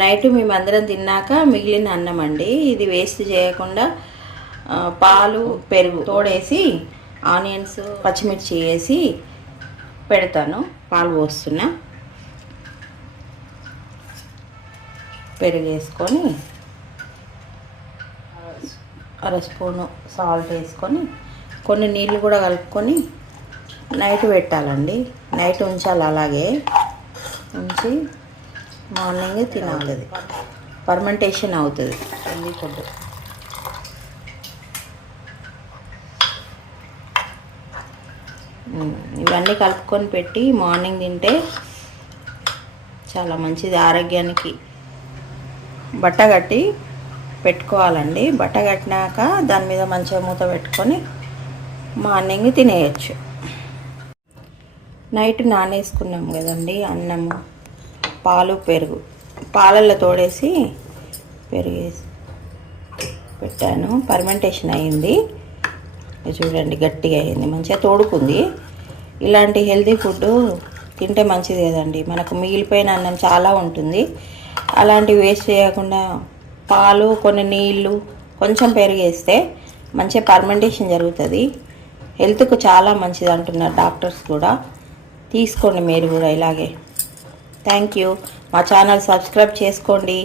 Night మేమందరం తిన్నాక మిగిలిన అన్నం అండి. ఇది వేస్ట్ చేయకుండా పాలు పెరుగు తోడేసి ఆనియన్స్ పచ్చిమిర్చి వేసి పెడతాను. పాలు పోస్తున్నా, పెరుగు వేసుకొని అర స్పూను సాల్ట్ వేసుకొని కొన్ని నీళ్ళు కూడా కలుపుకొని నైట్ పెట్టాలండి. నైట్ ఉంచాలి, అలాగే ఉంచి మార్నింగ్ తినాలి. అది ఫర్మెంటేషన్ అవుతుంది హెల్దీ ఫుడ్. ఇవన్నీ కలుపుకొని పెట్టి మార్నింగ్ తింటే చాలా మంచిది ఆరోగ్యానికి. బట్ట కట్టి పెట్టుకోవాలండి. బట్ట కట్టినాక దాని మీద మంచిగా మూత పెట్టుకొని మార్నింగ్ తినేయచ్చు. నైట్ నానేసుకున్నాం కదండి అన్నము, పాలు పెరుగు, పాలల్లో తోడేసి పెరుగు వేసి పెట్టాను. ఫర్మెంటేషన్ అయింది చూడండి, గట్టిగా అయింది, మంచిగా తోడుకుంది. ఇలాంటి హెల్తీ ఫుడ్ తింటే మంచిది కదండి. మనకు మిగిలిపోయిన అన్నం చాలా ఉంటుంది, అలాంటివి వేస్ట్ చేయకుండా పాలు కొన్ని నీళ్ళు కొంచెం పెరిగేస్తే మంచిగా ఫర్మెంటేషన్ జరుగుతుంది. హెల్త్కు చాలా మంచిది అంటున్నారు డాక్టర్స్ కూడా. తీసుకోండి మీరు కూడా ఇలాగే. Thank you. మా ఛానల్ సబ్స్క్రైబ్ చేసుకోండి.